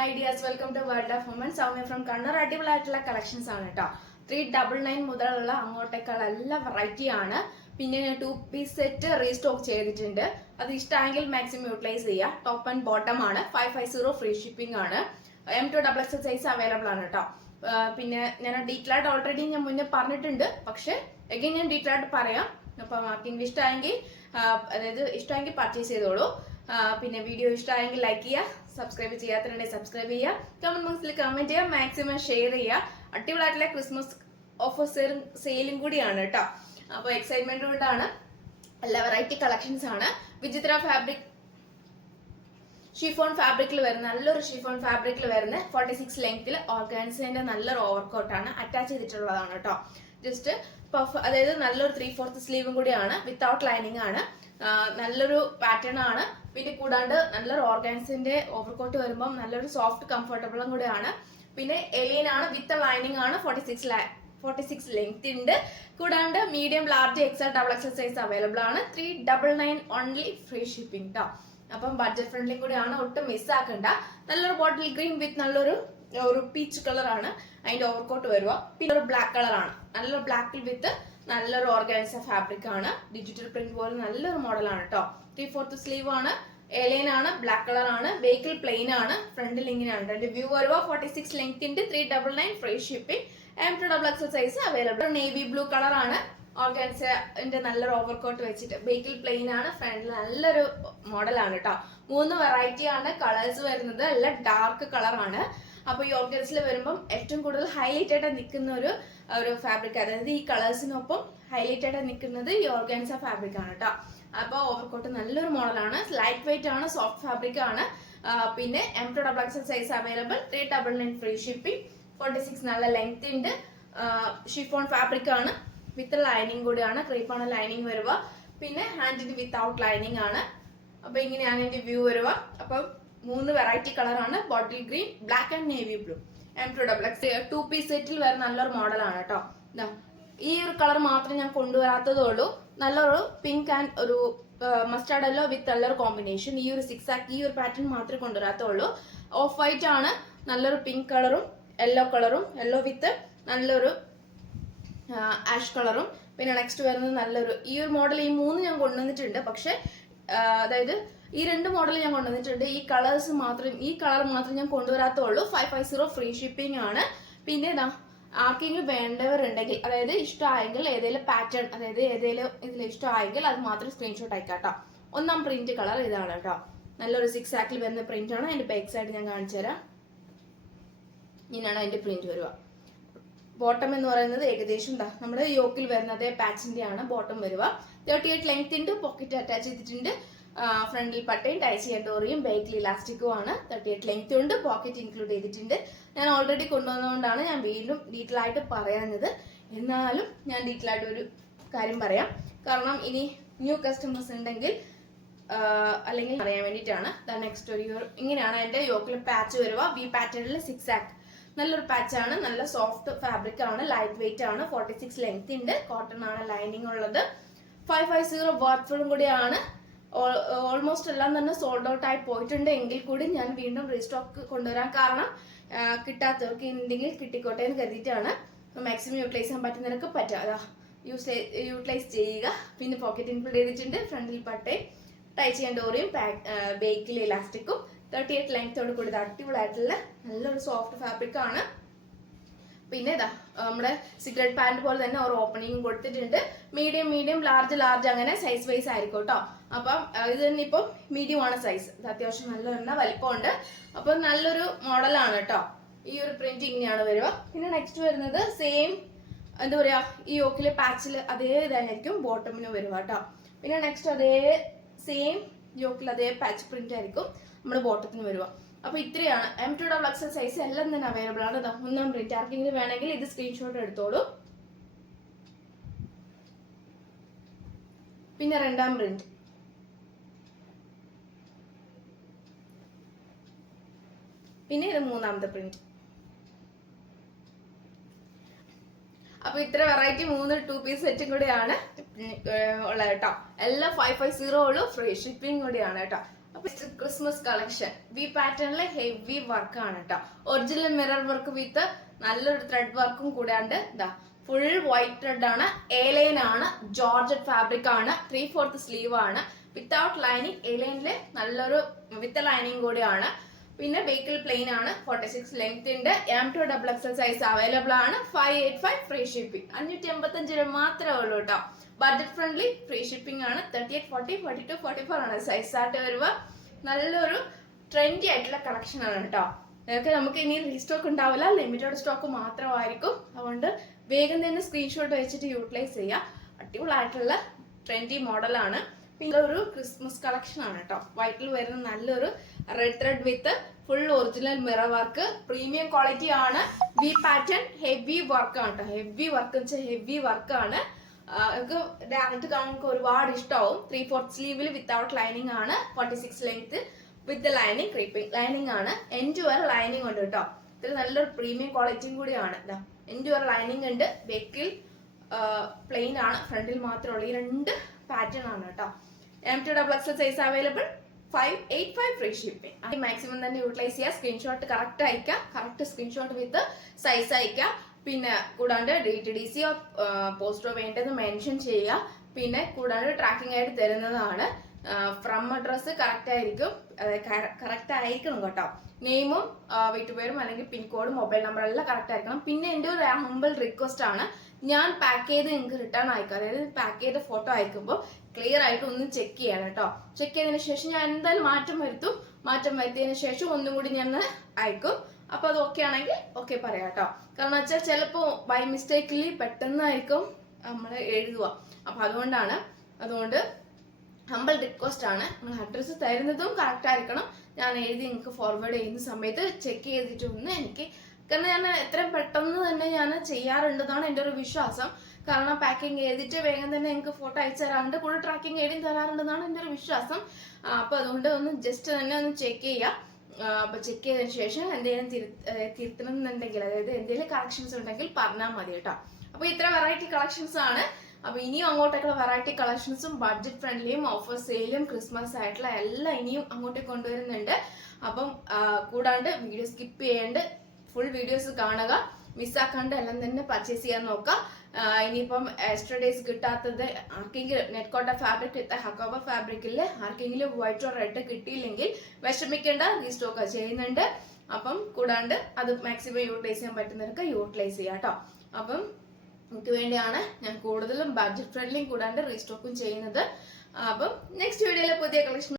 Hi dears, welcome to World of Women. Soumya from Kannur. അടിപൊളിയായിട്ടുള്ള collections ആണ് കേട്ടോ. 399 മുതലുള്ള അങ്ങോട്ടേക്കുള്ള എല്ലാ വെറൈറ്റി ആണ്. പിന്നെ ഞാൻ 2 പീസ് സെറ്റ് റീസ്റ്റോക്ക് ചെയ്തിട്ടുണ്ട്. അത് ഇഷ്ടമെങ്കിൽ മാക്സിമം യൂട്ടിലൈസ് ചെയ്യുക. ടോപ്പ് ആൻഡ് ബോട്ടം ആണ്. 550 ഫ്രീ ഷിപ്പിംഗ് ആണ്. M2XL സൈസ് അവൈലബിൾ ആണ് കേട്ടോ. പിന്നെ ഞാൻ ഡീറ്റെയിൽ ആയിട്ട് ഓൾറെഡി ഞാൻ മുന്നേ പറഞ്ഞിട്ടുണ്ട്. പക്ഷെ എഗെയിൻ ഞാൻ ഡീറ്റെയിൽ ആയിട്ട് പറയാം. അപ്പം ആർക്കെങ്കിലും ഇഷ്ടമെങ്കിൽ അതായത് ഇഷ്ടമെങ്കിൽ പർച്ചേസ് ചെയ്തോളൂ. പിന്നെ വീഡിയോ ഇഷ്ടമായെങ്കിൽ ലൈക്ക് ചെയ്യുക, സബ്സ്ക്രൈബ് ചെയ്യാത്തവരുണ്ടെങ്കിൽ സബ്സ്ക്രൈബ് ചെയ്യുക, കമന്റ് ബോക്സിൽ കമന്റ് ചെയ്യുക, മാക്സിമം ഷെയർ ചെയ്യുക. അടിപൊളിയായിട്ടുള്ള ക്രിസ്മസ് ഓഫേഴ്സും സെയിലും കൂടിയാണ് കേട്ടോ. അപ്പോൾ എക്സൈറ്റ്മെന്റ് കൊണ്ടാണ്. എല്ലാ വെറൈറ്റി കളക്ഷൻസ് ആണ്. വിചിത്ര ഫാബ്രിക് ഷിഫോൺ ഫാബ്രിക്കിൽ വരുന്ന നല്ലൊരു ഷിഫോൺ ഫാബ്രിക്കിൽ വരുന്ന 46 ലെങ്ത്തിൽ ഓർഗാൻസിന്റെ നല്ലൊരു ഓവർകോട്ടാണ് അറ്റാച്ച് ചെയ്തിട്ടുള്ളതാണ് കേട്ടോ. ജസ്റ്റ് പഫ്, അതായത് നല്ലൊരു 3/4 സ്ലീവും കൂടിയാണ്, വിത്തൗട്ട് ലൈനിങ് ആണ്. നല്ലൊരു പാറ്റേൺ ആണ്. പിന്നെ കൂടാണ്ട് നല്ലൊരു ഓർഗാൻസിന്റെ ഓവർകോട്ട് വരുമ്പോൾ നല്ലൊരു സോഫ്റ്റ് കംഫർട്ടബിളും കൂടിയാണ്. പിന്നെ എലൈൻ ആണ്, വിത്ത് ലൈനിങ് ആണ്. 46 ലെങ്ത് ഉണ്ട്. കൂടാണ്ട് medium, large, XL size available ആണ്. 399 ഓൺലി, ഫ്രീ ഷിപ്പിംഗ് ട്ടോ. അപ്പം ബഡ്ജറ്റ് ഫ്രണ്ട്ലി കൂടിയാണ്, ഒട്ടും മിസ്സാക്കണ്ട. നല്ലൊരു ബോട്ടിൽ ഗ്രീൻ വിത്ത് നല്ലൊരു പീച്ച് കളറാണ് അതിന്റെ ഓവർകോട്ട് വരുക. പിന്നെ ഒരു ബ്ലാക്ക് കളറാണ്, നല്ലൊരു ബ്ലാക്കിൽ വിത്ത് നല്ലൊരു ഓർഗാൻസ ഫാബ്രിക് ആണ്. ഡിജിറ്റൽ പ്രിന്റ് പോലെ നല്ലൊരു മോഡലാണ് കേട്ടോ. 3/4 സ്ലീവ് ആണ്, എലൈൻ ആണ്, ബ്ലാക്ക് കളർ ആണ്, വെഹിക്കിൾ പ്ലെയിൻ ആണ്. ഫ്രണ്ടിൽ ഇങ്ങനെയാണ് രണ്ട് വ്യൂ വരുക. 46 ലെങ്ത് ഉണ്ട്. 399 free shipping. M2XL size available. Navy blue colour ആണ്. ഓർഗാൻസിന്റെ നല്ലൊരു ഓവർകോട്ട് വെച്ചിട്ട് വെഹിക്കിൾ പ്ലെയിൻ ആണ്. ഫ്രണ്ടിൽ നല്ലൊരു മോഡലാണ് കേട്ടോ. 3 വെറൈറ്റി ആണ് കളേഴ്സ് വരുന്നത്. എല്ലാം ഡാർക്ക് കളർ ആണ്. അപ്പൊ ഈ ഓർഗൻസിൽ വരുമ്പം ഏറ്റവും കൂടുതൽ ഹൈലൈറ്റ് ആയിട്ട് നിൽക്കുന്ന ഒരു ഫാബ്രിക്, അതായത് ഈ കളേഴ്സിനൊപ്പം ഹൈലൈറ്റ് ആയിട്ട് നിൽക്കുന്നത് ഈ ഓർഗാൻസ ഫാബ്രിക് ആണ് കേട്ടോ. അപ്പൊ ഓവർകോട്ട് നല്ലൊരു മോഡലാണ്. ലൈറ്റ് വെയിറ്റ് ആണ്, സോഫ്റ്റ് ഫാബ്രിക് ആണ്. പിന്നെ M2XL size available. 399 free shipping. 46 നല്ല ലെങ്ത് ഉണ്ട്. ഷിഫോൺ ഫാബ്രിക് ആണ്, വിത്ത് ലൈനിങ് കൂടിയാണ്. ക്രീപ്പാണ് ലൈനിങ് വരുക. പിന്നെ ഹാൻഡിന് വിത്തൗട്ട് ലൈനിങ് ആണ്. അപ്പൊ ഇങ്ങനെയാണ് എന്റെ വ്യൂ വരുക. അപ്പം 3 വെറൈറ്റി കളറാണ്. Bottle green, black and navy blue. M2XL 2 piece സെറ്റിൽ വരെ നല്ലൊരു മോഡലാണ് കേട്ടോ. ഈ ഒരു കളർ മാത്രമേ ഞാൻ കൊണ്ടുവരാത്തതേ ഉള്ളൂ. നല്ലൊരു പിങ്ക് ആൻഡ് ഒരു മസ്റ്റാർഡ് യെല്ലോ വിത്ത് നല്ലൊരു കോമ്പിനേഷൻ. ഈ ഒരു 6 ആക്ക് ഈ ഒരു പാറ്റേൺ മാത്രമേ കൊണ്ടുവരാത്തുള്ളൂ. ഓഫ് വൈറ്റ് ആണ്, നല്ലൊരു പിങ്ക് കളറും യെല്ലോ വിത്ത് നല്ലൊരു ആഷ് കളറും. പിന്നെ നെക്സ്റ്റ് വരുന്നത് നല്ലൊരു ഈ ഒരു മോഡൽ. ഈ 3 ഞാൻ കൊണ്ടുവന്നിട്ടുണ്ട്. പക്ഷെ അതായത് ഈ 2 മോഡൽ ഞാൻ കൊണ്ടുവന്നിട്ടുണ്ട്. ഈ കളർ മാത്രം ഞാൻ കൊണ്ടുവരാത്തുള്ളൂ. 550 ഫ്രീ ഷിപ്പിംഗ് ആണ്. പിന്നെ ആർക്കെങ്കിലും വേണ്ടവരുണ്ടെങ്കിൽ, അതായത് ഇഷ്ടമായെങ്കിൽ ഏതെങ്കിലും പാറ്റേൺ, അതായത് ഏതെങ്കിലും ഇതിൽ ഇഷ്ടമായെങ്കിൽ അത് മാത്രം സ്ക്രീൻഷോട്ട് അയക്കാട്ടോ. ഒന്നാം പ്രിന്റ് കളർ ഇതാണ് കേട്ടോ. നല്ലൊരു 6 ആക്കിൽ വരുന്ന പ്രിന്റ് ആണ്. അതിന്റെ ബാക്ക് സൈഡ് ഞാൻ കാണിച്ചു തരാം. ഇങ്ങനെയാണ് അതിന്റെ പ്രിന്റ് വരിക. ബോട്ടം എന്ന് പറയുന്നത് ഏകദേശം നമ്മുടെ യോക്കിൽ വരുന്ന അതേ പാച്ചിന്റെ ആണ് ബോട്ടം വരിക. 38 ലെങ്ത് ഉണ്ട്. പോക്കറ്റ് അറ്റാച്ച് ചെയ്തിട്ടുണ്ട്. ഫ്രണ്ടിൽ പട്ടയും ടൈച്ച് ചെയ്യാൻ ഡോറിയും ബേക്കിൽ ഇലാസ്റ്റിക്കും ആണ്. 38 ലെങ്ത് ഉണ്ട്. പോക്കറ്റ് ഇൻക്ലൂഡ് ചെയ്തിട്ടുണ്ട്. ഞാൻ ഓൾറെഡി കൊണ്ടുവന്നതുകൊണ്ടാണ് ഞാൻ വീണ്ടും ഡീറ്റെയിൽ ആയിട്ട് പറയുന്നത്. എന്നാലും ഞാൻ ഡീറ്റെയിൽ ആയിട്ട് ഒരു കാര്യം പറയാം. കാരണം ഇനി ന്യൂ കസ്റ്റമേഴ്സ് ഉണ്ടെങ്കിൽ അല്ലെങ്കിൽ പറയാൻ വേണ്ടിയിട്ടാണ്. നെക്സ്റ്റ് ഒരു ഇങ്ങനെയാണ് അതിന്റെ യോക്കിൽ പാച്ച് വരുക. വി പാറ്റേണിൽ 6 ആക്ക് നല്ലൊരു പാച്ചാണ്. നല്ല സോഫ്റ്റ് ഫാബ്രിക് ആണ്. ലൈറ്റ് വെയിറ്റ് ആണ്. 46 ലെങ്ത് ഉണ്ട്. കോട്ടൺ ആണ് ലൈനിങ് ഉള്ളത്. 550 വർക്ക്ഫുള്ളും കൂടിയാണ്. ഓൾമോസ്റ്റ് എല്ലാം തന്നെ സോൾഡ് ഔട്ട് ആയി പോയിട്ടുണ്ട്. എങ്കിൽ കൂടി ഞാൻ വീണ്ടും റീസ്റ്റോക്ക് കൊണ്ടുവരാൻ കാരണം കിട്ടാത്തവർക്ക് എന്തെങ്കിലും കിട്ടിക്കോട്ടെ എന്ന് കരുതിയിട്ടാണ്. മാക്സിമം യൂട്ടിലൈസ് ചെയ്യാൻ പറ്റുന്നവർക്ക് പറ്റുക യൂട്ടിലൈസ് ചെയ്യുക. പിന്നെ പോക്കറ്റ് ഇൻക്ലൂഡ് ചെയ്തിട്ടുണ്ട്. ഫ്രണ്ടിൽ പട്ടയും ടൈച്ച് ചെയ്യാൻ ഡോറിയും ബേക്കിൽ ഇലാസ്റ്റിക്കും. 38 ലെങ്ത്തോട് കൂടി അടിപൊളിയായിട്ടുള്ള നല്ലൊരു സോഫ്റ്റ് ഫാബ്രിക് ആണ്. പിന്നെ നമ്മുടെ സിഗരറ്റ് പാന്റ് പോലെ തന്നെ ഒരു ഓപ്പണിംഗ് കൊടുത്തിട്ടുണ്ട്. മീഡിയം, ലാർജ് അങ്ങനെ സൈസ് വൈസ് ആയിരിക്കും കേട്ടോ. അപ്പം ഇത് തന്നെ ഇപ്പം മീഡിയം ആണ് സൈസ്. ഇത് അത്യാവശ്യം നല്ല വലിപ്പമുണ്ട്. അപ്പൊ നല്ലൊരു മോഡലാണ് കേട്ടോ. ഈ ഒരു പ്രിന്റ് ഇങ്ങനെയാണ് വരിക. പിന്നെ നെക്സ്റ്റ് വരുന്നത് സെയിം എന്താ പറയാ, ഈ യോക്കിലെ പാച്ചിൽ അതേ ഇതായിരിക്കും ബോട്ടമിന് വരിക കേട്ടോ. പിന്നെ നെക്സ്റ്റ് അതേ സെയിം യോക്കിൽ അതേ പാച്ച് പ്രിന്റ് ആയിരിക്കും നമ്മുടെ ബോട്ടത്തിന് വരിക. അപ്പൊ ഇത്രയാണ്. M2XL സൈസ് എല്ലാം തന്നെ അവൈലബിൾ ആണ്. ഒന്നാം പ്രിന്റ് ആർക്കെങ്കിലും വേണമെങ്കിൽ ഇത് സ്ക്രീൻഷോട്ട് എടുത്തോളൂ. പിന്നെ രണ്ടാം പ്രിന്റ്, പിന്നെ ഇത് മൂന്നാമത്തെ പ്രിന്റ്. അപ്പൊ ഇത്ര വെറൈറ്റി 3 2 പീസ് സെറ്റും കൂടിയാണ് ഉള്ളത് കേട്ടോ. എല്ലാം 550 ഉള്ളൂ. ഫ്രീ ഷിപ്പിംഗ് കൂടിയാണ് കേട്ടോ. ക്രിസ്മസ് കളക്ഷൻ വി പാറ്റേണിലെ ഹെവി വർക്ക് ആണ് കേട്ടോ. ഒറിജിനൽ മിറർ വർക്ക് വിത്ത് നല്ലൊരു ത്രെഡ് വർക്കും കൂടാണ്ട് ഇതാ ഫുൾ വൈറ്റ് ത്രെഡ് ആണ്, എ ലൈൻ ആണ്, ജോർജറ്റ് ഫാബ്രിക് ആണ്, 3/4 സ്ലീവ് ആണ്, വിത്തൗട്ട് ലൈനിങ്. എ ലൈനില് നല്ലൊരു വിത്ത് ലൈനിങ് കൂടിയാണ്. പിന്നെ വെഹിക്കിൾ പ്ലെയിൻ ആണ്, 46 ലെങ്ത് ഉണ്ട്. M2 XXL സൈസ് അവൈലബിൾ ആണ്. 585 ഫ്രീ ഷിപ്പിംഗ്. 585 രൂപ മാത്രമേ ഉള്ളൂ കേട്ടോ. ബഡ്ജറ്റ് ഫ്രണ്ട്ലി, ഫ്രീ ഷിപ്പിംഗ് ആണ്. 38, 40, 42, 44 ആണ് സൈസ് ആയിട്ട് വരുക. നല്ലൊരു ട്രെൻഡി ആയിട്ടുള്ള കളക്ഷൻ ആണ് കേട്ടോ. ഇതൊക്കെ നമുക്ക് ഇനി റീസ്റ്റോക്ക് ഉണ്ടാവില്ല, ലിമിറ്റഡ് സ്റ്റോക്ക് മാത്രമായിരിക്കും. അതുകൊണ്ട് വേഗം തന്നെ സ്ക്രീൻഷോട്ട് വെച്ചിട്ട് യൂട്ടിലൈസ് ചെയ്യുക. അടിപൊളിയായിട്ടുള്ള ട്രെൻഡി മോഡലാണ്. പിന്നെ ഒരു ക്രിസ്മസ് കളക്ഷൻ ആണ് കേട്ടോ. വൈറ്റിൽ വരുന്ന നല്ലൊരു red thread with full original mirror work, premium quality ആണ്. വി പാറ്റേൺ ഹെവി വർക്ക് ആണ് കേട്ടോ. ഹെവി വർക്ക് വെച്ചാൽ ഹെവി വർക്ക് ആണ്. നമുക്ക് ഡയറക്റ്റ് കാണുമ്പോൾ ഒരുപാട് ഇഷ്ടമാവും. 3/4 സ്ലീവിൽ വിത്തൗട്ട് ലൈനിങ് ആണ്. 46 length with lining, creeping lining ആണ്. എൻഡ് വരെ ലൈനിങ് ഉണ്ട് കേട്ടോ. ഇത് നല്ലൊരു പ്രീമിയം ക്വാളിറ്റിയും കൂടിയാണ്. എൻഡ് വരെ ലൈനിങ് ഉണ്ട്. ബേക്കിൽ പ്ലെയിൻ ആണ്, ഫ്രണ്ടിൽ മാത്രമുള്ള ഈ 2 പാറ്റേൺ ആണ് കേട്ടോ. M2 XXL size available. 585 free shipping. അത് മാക്സിമം തന്നെ യൂട്ടിലൈസ് ചെയ്യുക. സ്ക്രീൻഷോട്ട് കറക്റ്റ് അയക്കുക, കറക്റ്റ് സ്ക്രീൻഷോട്ട് വിത്ത് സൈസ് അയക്കുക. പിന്നെ കൂടാണ്ട് DTDC പോസ്റ്റോ വേണ്ടത് മെൻഷൻ ചെയ്യുക. പിന്നെ കൂടാണ്ട് ട്രാക്കിംഗ് ആയിട്ട് തരുന്നതാണ്. ഫ്രം അഡ്രസ് കറക്റ്റ് ആയിരിക്കും, കറക്റ്റ് ആയിരിക്കണം കേട്ടോ. നെയിമും വീട്ടുപേരും അല്ലെങ്കിൽ പിൻകോഡും മൊബൈൽ നമ്പർ എല്ലാം കറക്റ്റ് ആയിരിക്കണം. പിന്നെ എൻ്റെ ഒരു ഹംബിൾ റിക്വസ്റ്റ് ആണ്, ഞാൻ പാക്ക് ചെയ്ത് നിങ്ങൾക്ക് റിട്ടേൺ അയക്കാം. അതായത് പാക്ക് ചെയ്ത ഫോട്ടോ അയക്കുമ്പോൾ ക്ലിയർ ആയിട്ട് ഒന്ന് ചെക്ക് ചെയ്യണം കേട്ടോ. ചെക്ക് ചെയ്തതിന് ശേഷം ഞാൻ എന്തായാലും മാറ്റം വരുത്തും. മാറ്റം വരുത്തിയതിന് ശേഷം ഒന്നും കൂടി ഞാൻ അയക്കും. അപ്പൊ അത് ഓക്കെ ആണെങ്കിൽ ഓക്കെ പറയാം കേട്ടോ. കാരണം വെച്ചാൽ ചിലപ്പോൾ ബൈ മിസ്റ്റേക്കിൽ പെട്ടെന്നായിരിക്കും നമ്മൾ എഴുതുക. അപ്പൊ അതുകൊണ്ട് ഹംബിൾ റിക്വസ്റ്റ് ആണ്, നിങ്ങൾ അഡ്രസ്സ് തരുന്നതും കറക്റ്റ് ആയിരിക്കണം. ഞാൻ എഴുതി നിങ്ങൾക്ക് ഫോർവേഡ് ചെയ്യുന്ന സമയത്ത് ചെക്ക് ചെയ്തിട്ട് ഒന്ന് എനിക്ക്, കാരണം ഞാൻ എത്രയും പെട്ടെന്ന് തന്നെ ഞാൻ ചെയ്യാറുണ്ടെന്നാണ് എൻ്റെ ഒരു വിശ്വാസം. കാരണം പാക്കിംഗ് ചെയ്തിട്ട് വേഗം തന്നെ നിങ്ങൾക്ക് ഫോട്ടോ അയച്ചു തരാറുണ്ട്, കൂടെ ട്രാക്കിംഗ് എഴുതി തരാറുണ്ടെന്നാണ് എൻ്റെ ഒരു വിശ്വാസം. അപ്പൊ അതുകൊണ്ട് ഒന്ന് ജസ്റ്റ് തന്നെ ഒന്ന് ചെക്ക് ചെയ്യാം. അപ്പൊ ചെക്ക് ചെയ്തതിനു ശേഷം എന്തെങ്കിലും തിരുത്തണം എന്നുണ്ടെങ്കിൽ, അതായത് എന്തെങ്കിലും കളക്ഷൻസ് ഉണ്ടെങ്കിൽ പറഞ്ഞാൽ മതി കേട്ടോ. അപ്പൊ ഇത്ര വെറൈറ്റി കളക്ഷൻസ് ആണ്. അപ്പൊ ഇനിയും അങ്ങോട്ടേക്കുള്ള വെറൈറ്റി കളക്ഷൻസും ബഡ്ജറ്റ് ഫ്രണ്ട്ലിയും ഓഫർ സെയിലും ക്രിസ്മസ് ആയിട്ടുള്ള എല്ലാം ഇനിയും അങ്ങോട്ടേക്ക് കൊണ്ടുവരുന്നുണ്ട്. അപ്പം കൂടാണ്ട് വീഡിയോ സ്കിപ്പ് ചെയ്യേണ്ട, ഫുൾ വീഡിയോസ് കാണുക, മിസ്സാക്കാണ്ട് എല്ലാം തന്നെ പർച്ചേസ് ചെയ്യാൻ നോക്കുക. ഇനിയിപ്പം എക്സ്ട്രാ ഡേയ്സ് കിട്ടാത്തത് ആർക്കെങ്കിലും നെറ്റ് കോട്ട ഫാബ്രിക് വിത്ത് ഹക്കോബ ഫാബ്രിക്കിൽ ആർക്കെങ്കിലും വൈറ്റോ റെഡ് കിട്ടിയില്ലെങ്കിൽ വിഷമിക്കേണ്ട, റീസ്റ്റോക്ക് ചെയ്യുന്നുണ്ട്. അപ്പം കൂടാണ്ട് അത് മാക്സിമം യൂട്ടിലൈസ് ചെയ്യാൻ പറ്റുന്നവർക്ക് യൂട്ടിലൈസ് ചെയ്യാം കേട്ടോ. അപ്പം എനിക്ക് വേണ്ടിയാണ് ഞാൻ കൂടുതലും ബഡ്ജറ്റ് ഫ്രണ്ട്ലിയും കൂടാണ്ട് റീസ്റ്റോക്കും ചെയ്യുന്നത്. അപ്പം നെക്സ്റ്റ് വീഡിയോയിലെ പുതിയ കളക്ഷൻ